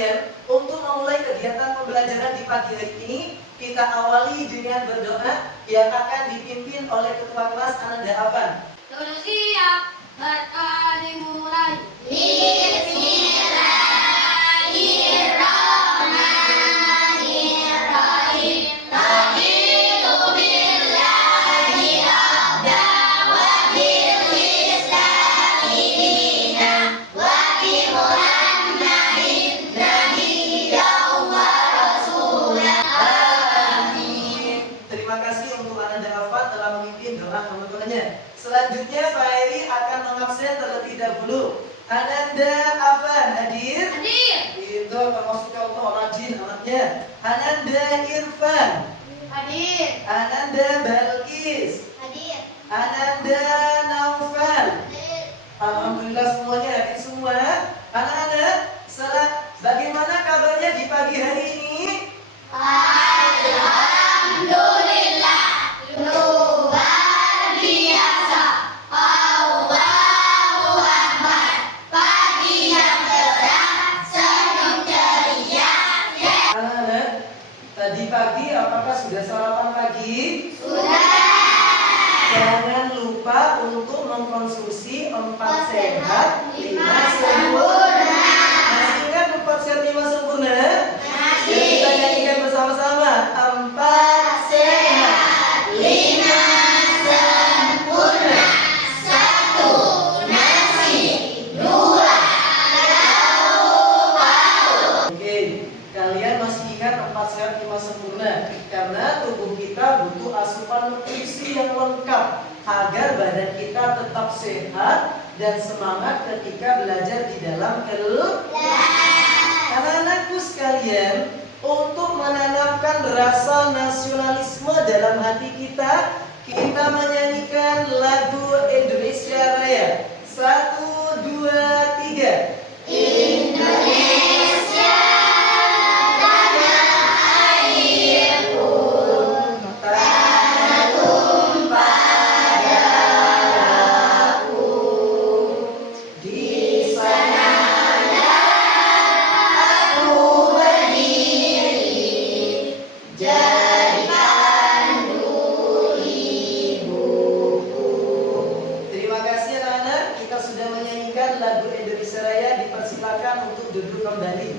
sekalian, untuk memulai kegiatan pembelajaran di pagi hari ini, kita awali dengan berdoa yang akan dipimpin oleh Ketua Kelas Ananda Afan. Sudah siap, berkah dimulai. Selanjutnya Pak Eri akan mengabsen terlebih dahulu. Ananda Afan hadir? Hadir. Itu termasuk contoh rajin anaknya. Ananda Irfan? Hadir. Ananda Balkis? Hadir. Ananda Naufal? Hadir. Alhamdulillah semuanya hadir semua. Anak-anak, bagaimana kabarnya di pagi hari ini? Alhamdulillah, luar biasa. Allahu Akbar. Pagi yang cerah, senyum ceria. Anak-anak, tadi pagi apakah sudah sarapan pagi? Sudah. Jangan lupa untuk mengkonsumsi 4 sehat, 5 sempurna. sempurna. Masih ingat 4 sehat, 5 sempurna? Masih. Yuk kita nyanyikan bersama-sama. 4 sehat, 5 sempurna. 1 nasi, 2 lauk pauk. Oke, kalian masih ingat 4 sehat 5 sempurna? Karena tubuh kita butuh asupan nutrisi yang lengkap agar badan kita tetap sehat dan semangat ketika belajar di dalam kelas. Anak-anakku sekalian, untuk menanamkan rasa nasionalisme dalam hati kita, kita menyanyikan lagu Indonesia Raya. 1, 2, 3. Indonesia tanah airku, tanah tumpah darahku. Di sanalah aku berdiri, jadi pandu ibuku. Terima kasih anak-anak, kita sudah menyanyikan lagu Indonesia Raya. Dipersilakan untuk duduk kembali.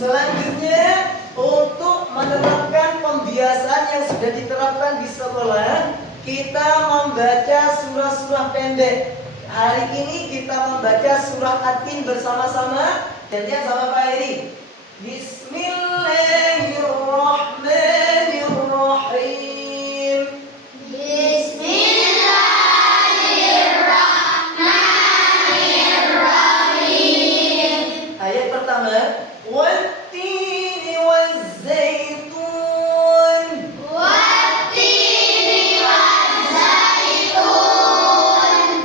Selanjutnya, untuk menerapkan pembiasaan yang sudah diterapkan di sekolah, kita membaca surah-surah pendek. Hari ini kita membaca surah At-Tin bersama-sama. Gantian sama Pak Eri. Bismillahirrahmanirrahim. Bismillahirrahmanirrahim. Ayat pertama, Wattini wazzaitun. Wattini wazzaitun.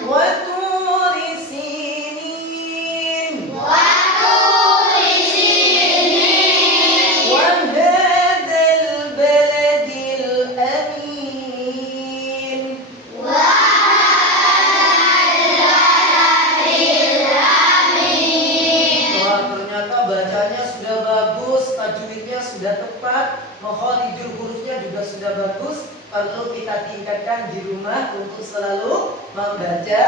Waturi sinin. Waturi sinin. Wahadal baladil amin. Wahadil amin. Wah, ternyata bacanya sudah bagus, tajwidnya sudah tepat, makharijul hurufnya juga sudah bagus. Perlu kita tingkatkan di rumah untuk selalu membaca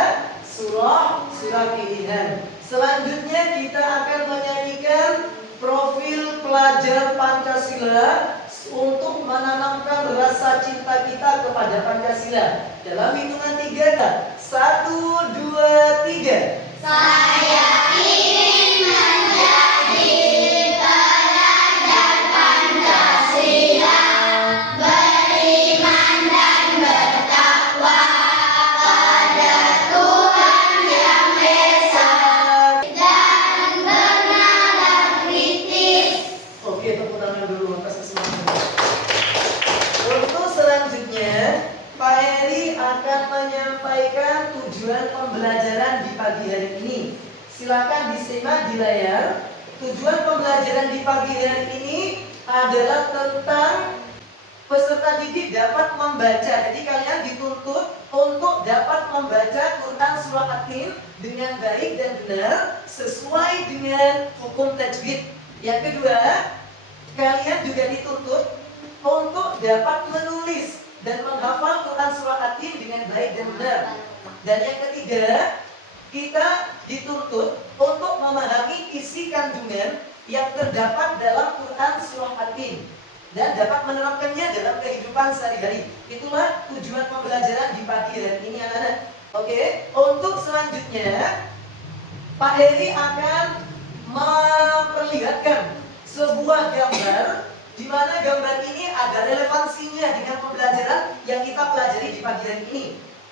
surah pilihan. Selanjutnya kita akan menyanyikan profil pelajar Pancasila untuk menanamkan rasa cinta kita kepada Pancasila. Dalam hitungan 3, 1, 2, 3. Saya ingin menjadi pelajar Pancasila, beriman dan bertakwa pada Tuhan Yang Esa, dan bernalar kritis. Oke, tepuk tangan dulu atas kesempatannya. Untuk selanjutnya, Pak Eri akan menyampaikan tujuan pembelajaran di pagi hari ini. Silakan disimak di layar. Tujuan pembelajaran di pagi hari ini adalah tentang peserta didik dapat membaca. Jadi kalian dituntut untuk dapat membaca Quran surah At-Tin dengan baik dan benar sesuai dengan hukum tajwid. Yang kedua, kalian juga dituntut untuk dapat menulis dan menghafal Quran surah At-Tin dengan baik dan benar. Dan yang ketiga, kita dituntut untuk memahami isi kandungan yang terdapat dalam Quran surah At-Tin dan dapat menerapkannya dalam kehidupan sehari-hari. Itulah tujuan pembelajaran di pagi hari ini, anak-anak. Oke, untuk selanjutnya Pak Heri akan memperlihatkan sebuah gambar di mana gambar ini ada relevansinya dengan pembelajaran yang kita pelajari di pagi hari ini.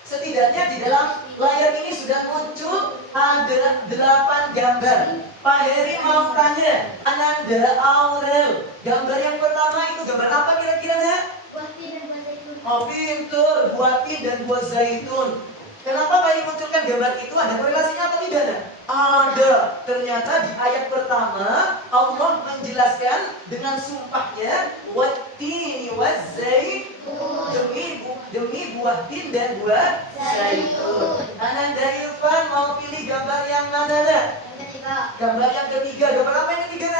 Setidaknya di dalam layar ini sudah muncul ada 8 gambar. Pak Heri mau tanya, Ananda Aurel, gambar yang pertama itu gambar apa kira-kira? Buah tin dan buah zaitun. Oh, pintur, buah tin dan buah zaitun. Kenapa Pak Heri munculkan gambar itu? Ada korelasinya atau tidak? Ada. Ternyata di ayat pertama Allah menjelaskan dengan sumpahnya wattini wazaitun, demi buah tin dan buah zaitun. Ananda Irfan mau pilih gambar yang mana? Yang ketiga. Gambar yang ketiga. Gambar apa yang ketiga?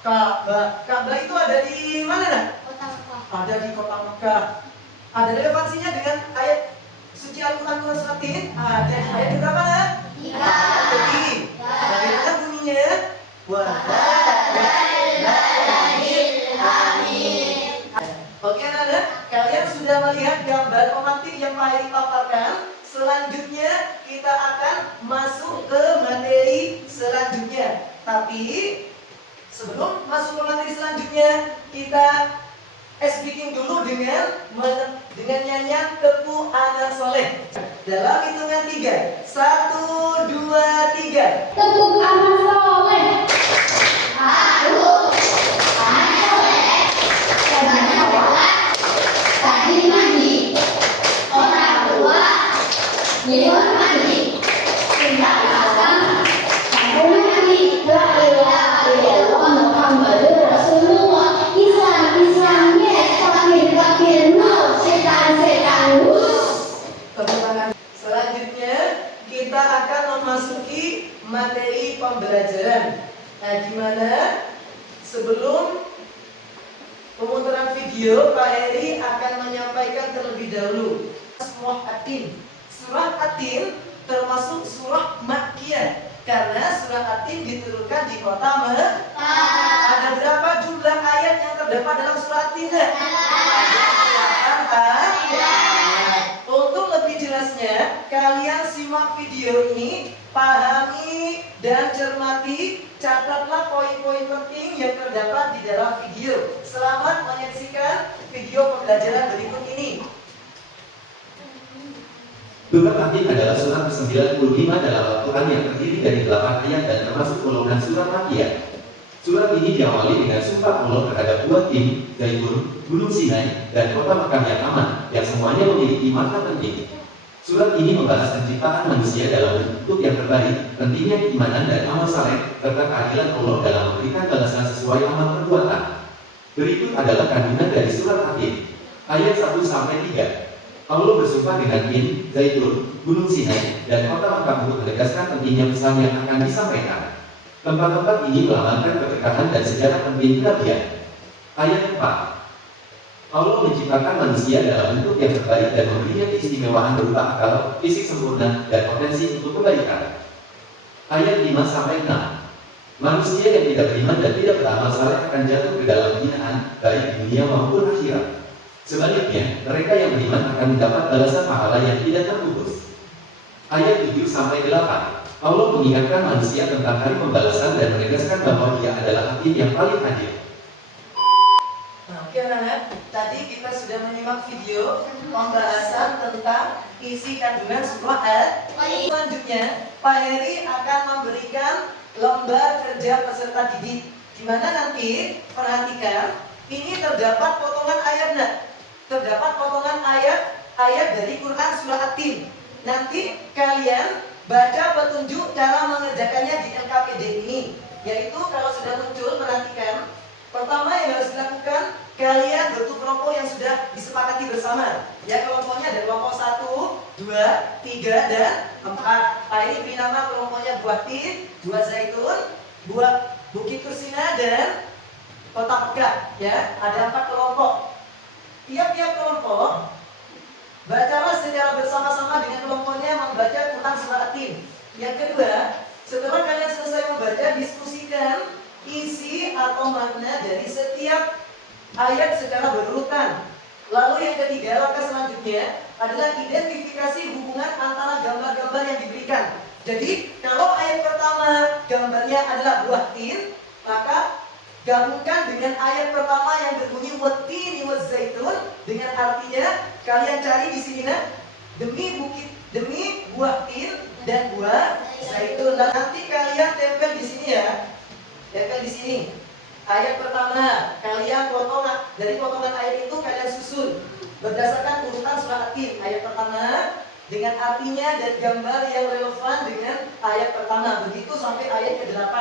Ka'bah. Ka'bah itu ada di mana? Kota Mekah. Ada di kota Mekah. Ada relevansinya dengan ayat suci Al-Quran surat At-Tin? Ada. Ayat berapa? 3. Jadi, bagaimana bunyinya? Oke, anak-anak, kalian sudah melihat gambar romantik yang Pak Heri paparkan. Selanjutnya kita akan masuk ke materi selanjutnya. Tapi sebelum masuk ke materi selanjutnya, kita speaking dulu dengan nyanyian Tepu Anak Soleh. Dalam hitungan 3, 1, 2, 3. Tepuk anak soleh. Aku anak soleh. Sebanyak sholat, rajin mandi. Orang tua minum mandi. Tidak makan sampai mandi. La ilaha illallah Muhammadur Rasulullah. Islam yes, kafir no, setan bus. Tepuk tangan. Selanjutnya kita akan memasuki materi pembelajaran. Nah, gimana? Sebelum pemutaran video, Pak Heri akan menyampaikan terlebih dahulu surah At-Tin. Surah At-Tin termasuk surah Makkiyah karena surah At-Tin diturunkan di kota Mekah. Ada berapa jumlah ayat yang terdapat dalam surah At-Tin? Untuk lebih jelasnya, kalian simak video ini, pahami dan cermati, catatlah poin-poin penting yang terdapat di dalam video. Selamat menyaksikan video pembelajaran berikut ini. Surat At-Tin adalah surat ke-95 dalam Al-Quran yang terdiri dari 8 ayat dan termasuk golongan surat Makkiyah. Surat ini diawali dengan sumpah Allah terhadap buah tin, zaitun, gunung Sinai, dan kota Mekah yang aman, yang semuanya memiliki makna penting. Surat ini membahas penciptaan manusia dalam bentuk yang terbaik, pentingnya keimanan dan amal saleh, serta keadilan Allah dalam memberikan balasan sesuai amal perbuatan. Berikut adalah kandungan dari surat At-Tin. Ayat 1-3. Allah bersumpah dengan tin, zaitun, gunung Sinai, dan kota Mekah untuk menegaskan pentingnya pesan yang akan disampaikan. Tempat-tempat ini melambangkan keberkahan dan sejarah penting kenabian. Ayat 4. Allah menciptakan manusia dalam bentuk yang terbaik dan memberinya keistimewaan berupa akal, fisik sempurna, dan potensi untuk kebaikan. Ayat 5-6. Manusia yang tidak beriman dan tidak beramal saleh akan jatuh ke dalam hinaan, baik di dunia maupun akhirat. Sebaliknya, mereka yang beriman akan mendapat balasan pahala yang tidak terputus. Ayat 7-8. Allah mengingatkan manusia tentang hari pembalasan dan menegaskan bahwa Dia adalah Hakim yang paling adil. Nah, oke anak-anak, tadi kita sudah menyimak video pembahasan tentang isi kandungan surah At-Tin. Selanjutnya, Pak Heri akan memberikan lembar kerja peserta didik, di mana nanti perhatikan ini terdapat potongan ayat, terdapat potongan ayat dari Quran surah At-Tin. Nanti kalian baca petunjuk cara mengerjakannya di LKPD ini, yaitu kalau sudah muncul, perhatikan. Pertama yang harus dilakukan, kalian bentuk kelompok yang sudah disepakati bersama. Ya, kelompoknya ada kelompok 1, 2, 3, dan 4. Nah, ini beri nama kelompoknya buah tin, buah zaitun, buah Bukit Tursina dan Kota Mekah ya. Ada 4 kelompok. Tiap-tiap kelompok bacalah secara bersama-sama dengan kelompoknya membaca Quran surah At-Tin. Yang kedua, setelah kalian selesai membaca, diskusikan isi atau makna dari setiap ayat secara berurutan. Lalu yang ketiga, langkah selanjutnya adalah identifikasi hubungan antara gambar-gambar yang diberikan. Jadi, kalau ayat pertama gambarnya adalah buah tin, maka gabungkan dengan ayat pertama yang berbunyi wattini wazzaitun, dengan artinya kalian cari di sini demi buah tin dan buah zaitun. Dan nanti kalian tempel di sini ya. Tempel di sini. Ayat pertama, kalian dari potongan ayat itu kalian susun berdasarkan urutan surah At-Tin. Ayat pertama dengan artinya dan gambar yang relevan dengan ayat pertama. Begitu sampai ayat ke-8.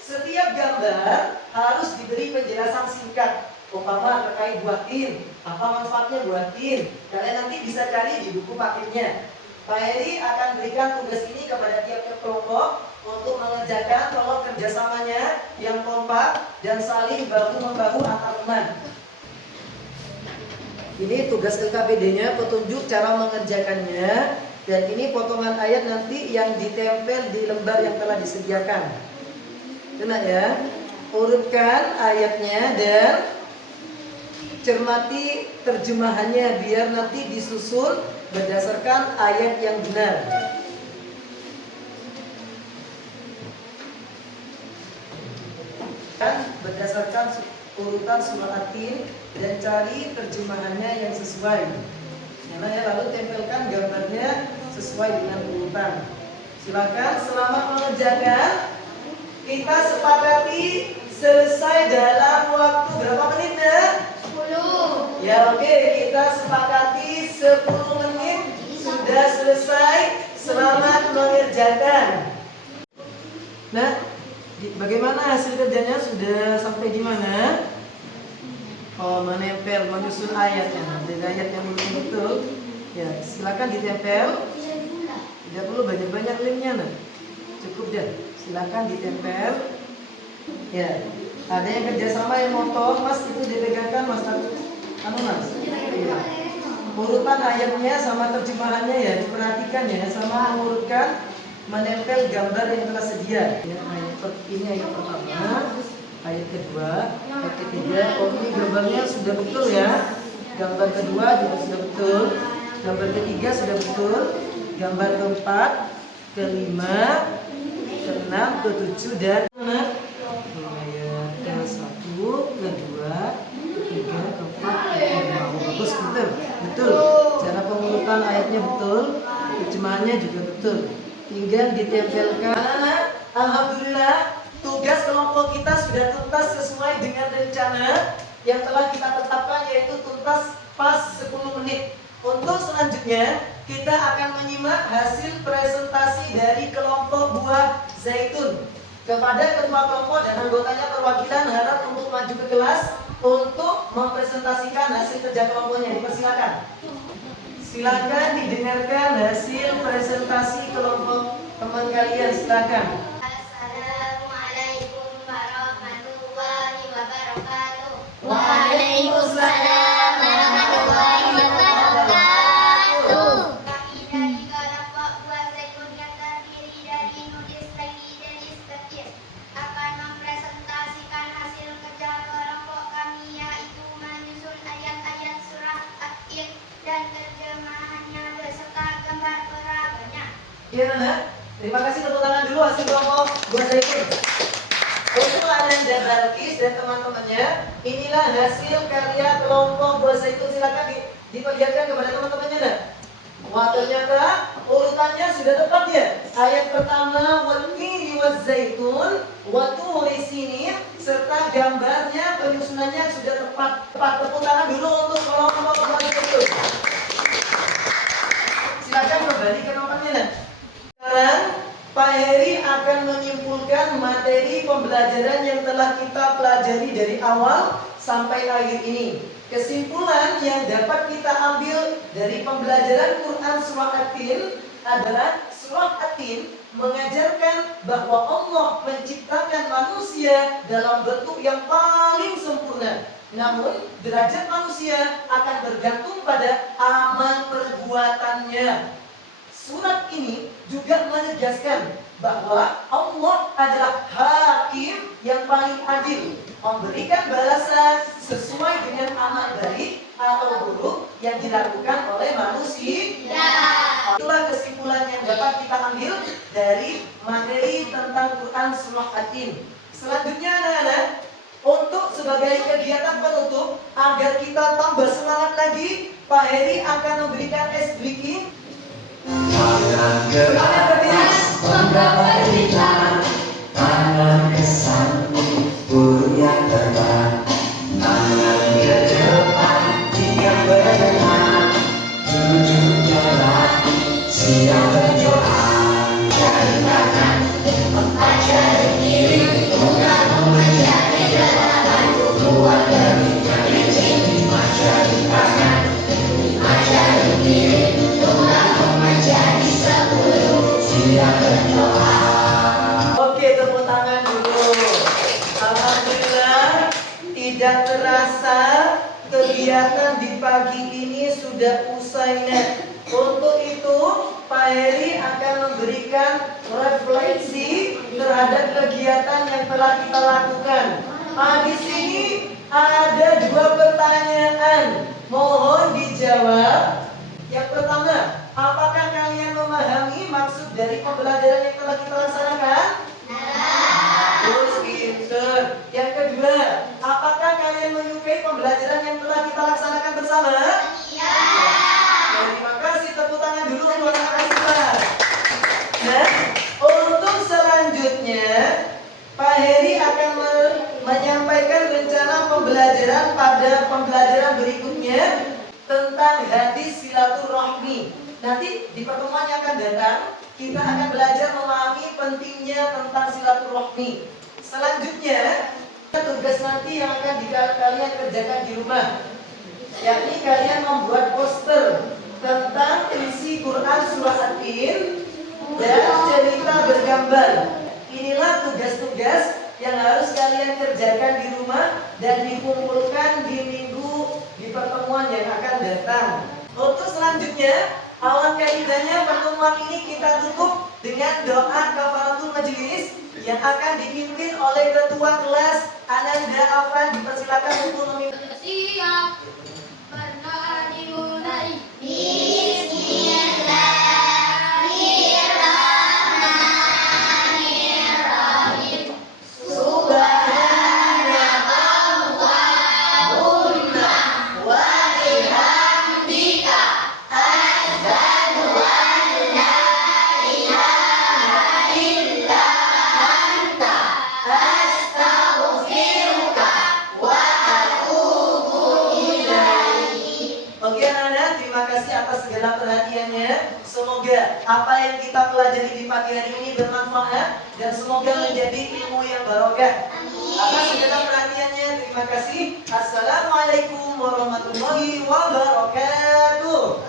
Setiap gambar harus diberi penjelasan singkat. Umpama terkait buah tin, apa manfaatnya buah tin. Kalian nanti bisa cari di buku paketnya. Pak Heri akan berikan tugas ini kepada tiap-tiap kelompok untuk mengerjakan, tolong kerjasamanya yang kompak dan saling bahu-membahu antar teman. Ini tugas LKPD-nya, petunjuk cara mengerjakannya, dan ini potongan ayat nanti yang ditempel di lembar yang telah disediakan. Kena ya, urutkan ayatnya dan cermati terjemahannya biar nanti disusun berdasarkan ayat yang benar. Berdasarkan urutan surah At-Tin dan cari terjemahannya yang sesuai. Lalu tempelkan gambarnya sesuai dengan urutan. Silakan, selamat mengerjakan. Kita sepakati selesai dalam waktu berapa menit ya? 10. Ya oke, kita sepakati 10 menit sudah selesai. Selamat mengerjakan. Nah, bagaimana hasil kerjanya? Sudah sampai di mana? Oh, menempel, menyusun ayatnya. Dari ayat yang betul-betul. Ya, silakan ditempel. Tidak perlu banyak-banyak lemnya, nah. Cukup deh. Silakan ditempel. Ya, ada yang kerjasama yang motong, Mas itu dipegangkan, Mas. Mas. Ya. Urutan ayatnya sama terjemahannya ya diperhatikan ya, sama mengurutkan, menempel gambar yang telah sedia. Ya, ini ayat pertama, ayat kedua, ayat ketiga. Oh, ini gambarnya sudah betul ya. Gambar kedua juga sudah betul. Gambar ketiga sudah betul. Gambar keempat, kelima, keenam, ketujuh dan ayat ke-1, kedua, ketiga, keempat, kelima. Bagus, betul. Cara pengurutan ayatnya betul, terjemahannya juga betul. Tinggal ditempelkan. Alhamdulillah, tugas kelompok kita sudah tuntas sesuai dengan rencana yang telah kita tetapkan, yaitu tuntas pas 10 menit. Untuk selanjutnya, kita akan menyimak hasil presentasi dari kelompok buah zaitun. Kepada ketua kelompok dan anggotanya perwakilan harap untuk maju ke kelas untuk mempresentasikan hasil kerja kelompoknya. Dipersilakan. Silakan didengarkan hasil presentasi kelompok teman kalian. Silakan. Assalamualaikum warahmatullahi wabarakatuh. Waalaikumsalam warahmatullahi wabarakatuh. Kami dari kelompok buah zaitun yang terdiri dari nulis lagi dan iskakir akan mempresentasikan hasil kerja kelompok kami, yaitu menyusun ayat-ayat surah At-Tin dan terjemahannya beserta gambar peragamnya. Iya, Nana. Terima kasih, tepuk tangan dulu hasil kelompok buah zaitun. Untuk Ananda Balkis dan teman-temannya, inilah hasil karya kelompok buah zaitun. Silakan diperlihatkan kepada teman-temannya. Nah, wah, ternyata urutannya sudah tepat ya. Ayat pertama wattini wazzaitun wa turi sinin, serta gambarnya penyusunannya sudah tepat. Tepuk tangan dulu untuk kelompok buah zaitun. Silakan kembali ke nomornya. Nah, sekarang Pak Heri akan menyimpulkan materi pembelajaran yang telah kita pelajari dari awal sampai akhir ini. Kesimpulan yang dapat kita ambil dari pembelajaran Quran surah At-Tin adalah Surah At-Tin mengajarkan bahwa Allah menciptakan manusia dalam bentuk yang paling sempurna. Namun derajat manusia akan bergantung pada amal perbuatannya. Surat ini juga menegaskan bahwa Allah adalah hakim yang paling adil, memberikan balasan sesuai dengan amal baik atau buruk yang dilakukan oleh manusia. Itulah kesimpulan yang dapat kita ambil dari materi tentang Quran Surah At-Tin. Selanjutnya anak-anak, untuk sebagai kegiatan penutup agar kita tambah semangat lagi, Pak Heri akan memberikan ice breaking. Tangan keras menggapai kita, tangan ke samping burung yang terbang, tangan ke depan jika berenang, tujuh jalan siap berdoa. Jari kanan, empat jari kiri, bukan menjadi delapan, keluar dari jari lima jari kanan, lima jari kiri, menjadi 10, siap berdoa. Oke, tepuk tangan dulu. Alhamdulillah, tidak terasa kegiatan di pagi ini sudah usai. Untuk itu, Pak Heri akan memberikan refleksi terhadap kegiatan yang telah kita lakukan. Di sini ada 2 pertanyaan, mohon dijawab. Yang pertama, apakah kalian memahami maksud dari pembelajaran yang telah kita laksanakan? Terus pinter. Yang kedua, apakah kalian menyukai pembelajaran yang telah kita laksanakan bersama? Terima kasih, tepuk tangan dulu untuk anak-anak kita. Nah, untuk selanjutnya, Pak Heri akan menyampaikan rencana pembelajaran pada pembelajaran berikutnya tentang hadis silaturahmi. Nanti di pertemuan yang akan datang kita akan belajar memahami pentingnya tentang silaturahmi. Selanjutnya, tugas nanti yang akan kalian kerjakan di rumah, yakni kalian membuat poster tentang isi Quran Surah At-Tin dan cerita bergambar. Inilah tugas-tugas yang harus kalian kerjakan di rumah dan dikumpulkan di pertemuan yang akan datang. Untuk selanjutnya, awal kaidahnya pertemuan ini kita tutup dengan doa kafaratul majelis yang akan dipimpin oleh ketua kelas Ananda Afan. Dipersilakan untuk memimpin. Siap. Berdoa dimulai. Bismillahirrahmanirrahim. Subhanakallahumma wa bihamdika asyhadu an la ilaha illa anta astaghfiruka wa atubu ilaik. Oke anak-anak, terima kasih atas segala perhatiannya. Semoga apa yang kita pelajari di pagi hari ini bermanfaat dan semoga menjadi ilmu yang barokah. Atas segala perhatiannya, terima kasih. Assalamualaikum warahmatullahi wabarakatuh.